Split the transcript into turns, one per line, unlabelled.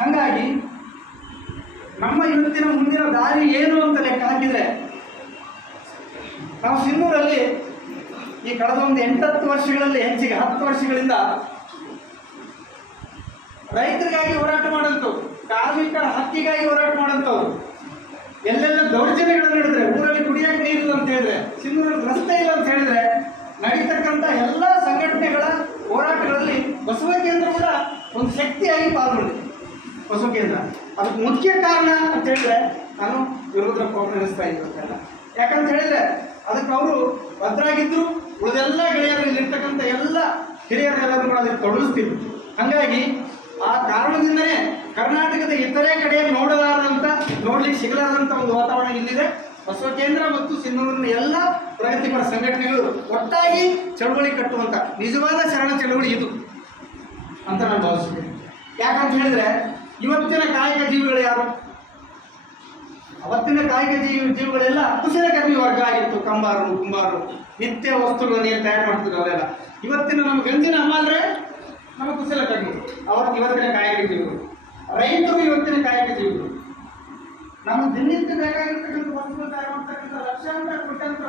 ಹಾಗಾಗಿ ನಮ್ಮ ಇವತ್ತಿನ ಮುಂದಿನ ದಾರಿ ಏನು ಅಂತ ಲೆಕ್ಕ ಹಾಕಿದ್ರೆ, ನಾವು ಸಿನ್ನೂರಲ್ಲಿ ಈ ಕಳೆದ ಒಂದು ಎಂಟತ್ತು ವರ್ಷಗಳಲ್ಲಿ ಹೆಚ್ಚಿಗೆ ಹತ್ತು ವರ್ಷಗಳಿಂದ ರೈತರಿಗಾಗಿ ಹೋರಾಟ ಮಾಡಂತು ಕಾರ್ಮಿಕರ ಹಕ್ಕಿಗಾಗಿ ಹೋರಾಟ ಮಾಡಂತವ್ರು ಎಲ್ಲೆಲ್ಲ ದೌರ್ಜನ್ಯಗಳನ್ನು ನಡೆದ್ರೆ ಊರಲ್ಲಿ ಕುಡಿಯಕ್ಕೆ ನೀರಿಲ್ಲ ಅಂತ ಹೇಳಿದ್ರೆ ಸಿನ್ನೂರಲ್ಲಿ ರಸ್ತೆ ಇಲ್ಲ ಅಂತ ಹೇಳಿದ್ರೆ, ನಡೀತಕ್ಕಂಥ ಎಲ್ಲ ಸಂಘಟನೆಗಳ ಹೋರಾಟಗಳಲ್ಲಿ ಬಸವ ಕೇಂದ್ರ ಕೂಡ ಒಂದು ಶಕ್ತಿಯಾಗಿ ಪಾಲ್ಗೊಂಡಿದೆ. ಬಸವ ಕೇಂದ್ರ. ಅದಕ್ಕೆ ಮುಖ್ಯ ಕಾರಣ ಅಂತ ಹೇಳಿದ್ರೆ ನಾನು ವಿರೋಧ ಕೋಪಣಿಸ್ತಾ ಇದ್ದಲ್ಲ ಯಾಕಂತ ಹೇಳಿದ್ರೆ ಅದಕ್ಕೆ ಅವರು ಭದ್ರಾಗಿದ್ದರು ಉಳಿದೆಲ್ಲ ಗೆಳೆಯರಲ್ಲಿ ಇರ್ತಕ್ಕಂಥ ಎಲ್ಲ ಹಿರಿಯರೆಲ್ಲರೂ ಕೂಡ ಅದಕ್ಕೆ ತೊಡಗಿಸ್ತಿದ್ರು ಹಾಗಾಗಿ ಆ ಕಾರಣದಿಂದನೇ ಕರ್ನಾಟಕದ ಇತರೆ ಕಡೆ ನೋಡಲಾರದಂಥ, ನೋಡ್ಲಿಕ್ಕೆ ಸಿಗಲಾರದಂಥ ಒಂದು ವಾತಾವರಣ ಇಲ್ಲಿದೆ. ಬಸವ ಕೇಂದ್ರ ಮತ್ತು ಸಿನ್ನೂರಿನ ಎಲ್ಲ ಪ್ರಗತಿಪರ ಸಂಘಟನೆಗಳು ಒಟ್ಟಾಗಿ ಚಳುವಳಿ ಕಟ್ಟುವಂತ ನಿಜವಾದ ಶರಣ ಚಳುವಳಿ ಇದು ಅಂತ ನಾನು ಭಾವಿಸುತ್ತೇನೆ ಯಾಕಂತ ಹೇಳಿದ್ರೆ ಇವತ್ತಿನ ಕಾಯಕ ಜೀವಿಗಳು ಯಾರು? ಅವತ್ತಿನ ಕಾಯಕ ಜೀವಿ, ಜೀವಿಗಳೆಲ್ಲ ಕುಶಲಕರ್ಮಿ ವರ್ಗ ಆಗಿತ್ತು. ಕಂಬಾರರು, ಕುಂಬಾರರು. ನಿತ್ಯ ವಸ್ತುಗಳನ್ನು ತಯಾರು ಮಾಡ್ತಿದ್ರು ಅವರೆಲ್ಲ ಇವತ್ತಿನ ನಮ್ಮ ಗಂಜಿನ ಅಮ್ಮಾದ್ರೆ ನಮ್ಮ ಕುಶಲಕರ್ಮಿ ಅವತ್ತು ಇವತ್ತಿನ ಕಾಯಕ ಜೀವಿಗಳು. ರೈತರು ಇವತ್ತಿನ ಕಾಯಕ ಜೀವಿಗಳು. ನಮ್ಮ ದಿನನಿತ್ಯ ಬೇಕಾಗಿರ್ತಕ್ಕಂಥ ವಸ್ತುಗಳು ತಯಾರು ಮಾಡ್ತಕ್ಕಂಥ ಲಕ್ಷಾಂತರ ಕೋಟ್ಯಾಂತರ